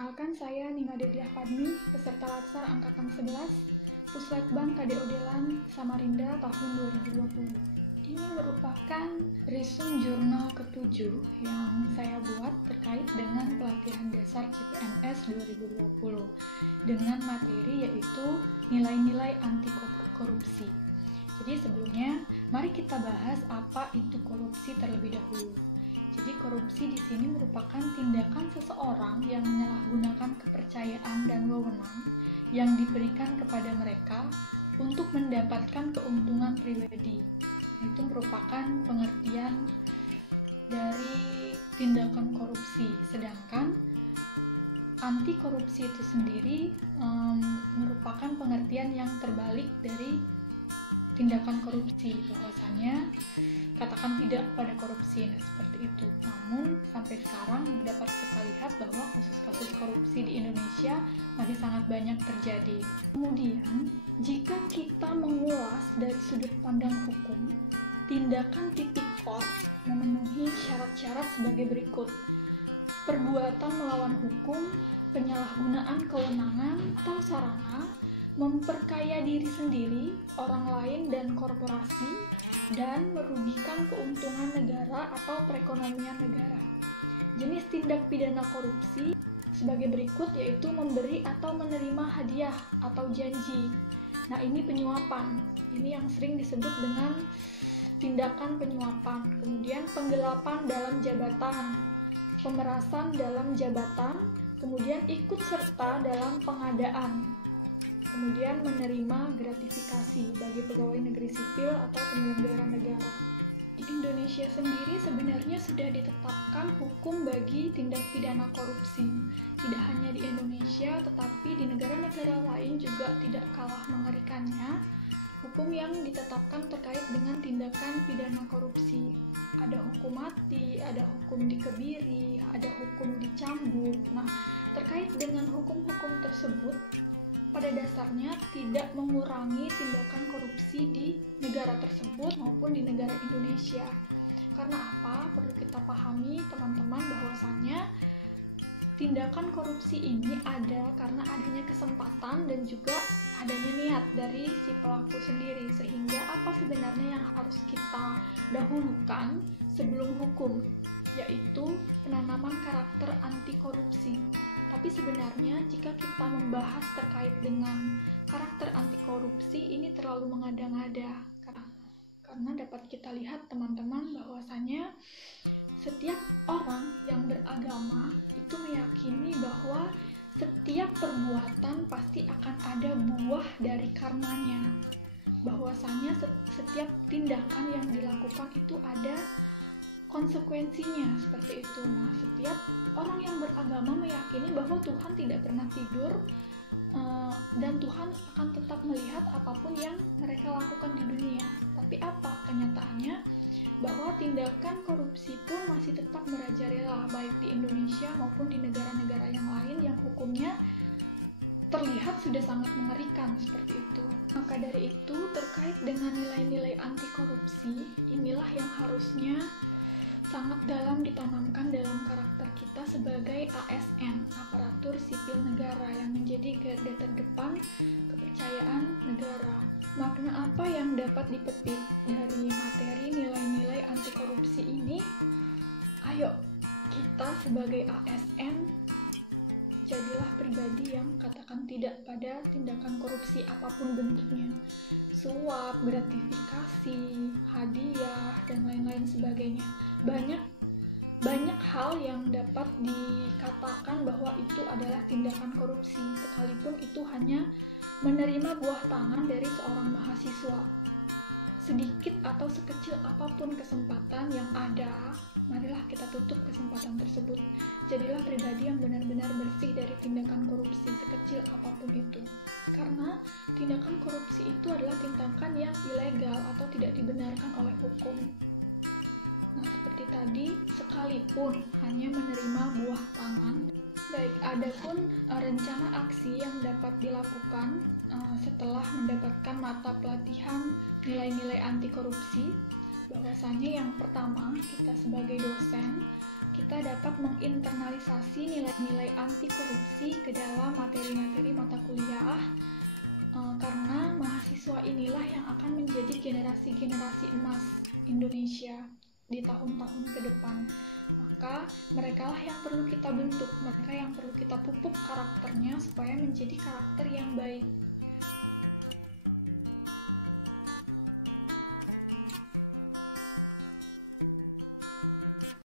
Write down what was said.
Perkenalkan, saya Nina Dediah Padmi, peserta Latsar Angkatan 11, Pusletbang KD Odelan, Samarinda tahun 2020. Ini merupakan resume jurnal ke-7 yang saya buat terkait dengan pelatihan dasar CPNS 2020 dengan materi yaitu nilai-nilai anti korupsi. Jadi sebelumnya, mari kita bahas apa itu korupsi terlebih dahulu. Jadi korupsi di sini merupakan tindakan seseorang yang menyalahgunakan kepercayaan dan wewenang yang diberikan kepada mereka untuk mendapatkan keuntungan pribadi. Itu merupakan pengertian dari tindakan korupsi. Sedangkan anti korupsi itu sendiri merupakan pengertian yang terbalik dari tindakan korupsi, bahwasanya katakan tidak pada korupsi, nah seperti itu. Namun sampai sekarang dapat kita lihat bahwa kasus-kasus korupsi di Indonesia masih sangat banyak terjadi. Kemudian jika kita mengulas dari sudut pandang hukum, tindakan tipikor memenuhi syarat-syarat sebagai berikut: perbuatan melawan hukum, penyalahgunaan kewenangan atau sarana, memperkaya diri sendiri, orang lain dan korporasi, dan merugikan keuntungan negara atau perekonomian negara. Jenis tindak pidana korupsi sebagai berikut, yaitu memberi atau menerima hadiah atau janji. Nah, ini penyuapan. Ini yang sering disebut dengan tindakan penyuapan. Kemudian penggelapan dalam jabatan, pemerasan dalam jabatan, kemudian ikut serta dalam pengadaan, kemudian menerima gratifikasi bagi pegawai negeri sipil atau penyelenggara negara. Di Indonesia sendiri sebenarnya sudah ditetapkan hukum bagi tindak pidana korupsi. Tidak hanya di Indonesia, tetapi di negara-negara lain juga tidak kalah mengerikannya hukum yang ditetapkan terkait dengan tindakan pidana korupsi. Ada hukum mati, ada hukum dikebiri, ada hukum dicambuk. Nah, terkait dengan hukum-hukum tersebut, pada dasarnya tidak mengurangi tindakan korupsi di negara tersebut maupun di negara Indonesia. Karena apa? Perlu kita pahami teman-teman bahwasannya tindakan korupsi ini ada karena adanya kesempatan dan juga adanya niat dari si pelaku sendiri. Sehingga apa sebenarnya yang harus kita dahulukan sebelum hukum, yaitu penanaman karakter anti korupsi. Tapi sebenarnya jika kita membahas terkait dengan karakter anti korupsi ini terlalu mengada-ngada, karena dapat kita lihat teman-teman bahwasanya setiap orang yang beragama itu meyakini bahwa setiap perbuatan pasti akan ada buah dari karmanya, bahwasanya setiap tindakan yang dilakukan itu ada konsekuensinya, seperti itu. Nah, setiap orang yang beragama meyakini bahwa Tuhan tidak pernah tidur dan Tuhan akan tetap melihat apapun yang mereka lakukan di dunia. Tapi apa kenyataannya? Bahwa tindakan korupsi pun masih tetap merajalela baik di Indonesia maupun di negara-negara yang lain yang hukumnya terlihat sudah sangat mengerikan, seperti itu. Maka dari itu, terkait dengan nilai-nilai anti korupsi, inilah yang harusnya sangat dalam ditanamkan dalam karakter kita sebagai ASN, aparatur sipil negara, yang menjadi garda terdepan kepercayaan negara. Makna apa yang dapat dipetik dari materi nilai-nilai anti korupsi ini? Ayo, kita sebagai ASN jadilah pribadi yang katakan tidak pada tindakan korupsi apapun bentuknya. Suap, gratifikasi, hadiah, dan lain-lain sebagainya. Banyak hal yang dapat dikatakan bahwa itu adalah tindakan korupsi, sekalipun itu hanya menerima buah tangan dari seorang mahasiswa. Sedikit atau sekecil apapun kesempatan yang ada, marilah kita tutup kesempatan tersebut. Jadilah pribadi yang benar-benar bersih dari tindakan korupsi, sekecil apapun itu. Karena tindakan korupsi itu adalah tindakan yang ilegal atau tidak dibenarkan oleh hukum. Nah, seperti tadi, sekalipun hanya menerima buah tangan, baik, adapun rencana aksi yang dapat dilakukan setelah mendapatkan mata pelatihan nilai-nilai anti korupsi, bahwasanya yang pertama, kita sebagai dosen kita dapat menginternalisasi nilai-nilai anti korupsi ke dalam materi-materi mata kuliah, karena mahasiswa inilah yang akan menjadi generasi-generasi emas Indonesia di tahun-tahun ke depan. Maka mereka lah yang perlu kita bentuk, mereka yang perlu kita pupuk karakternya supaya menjadi karakter yang baik.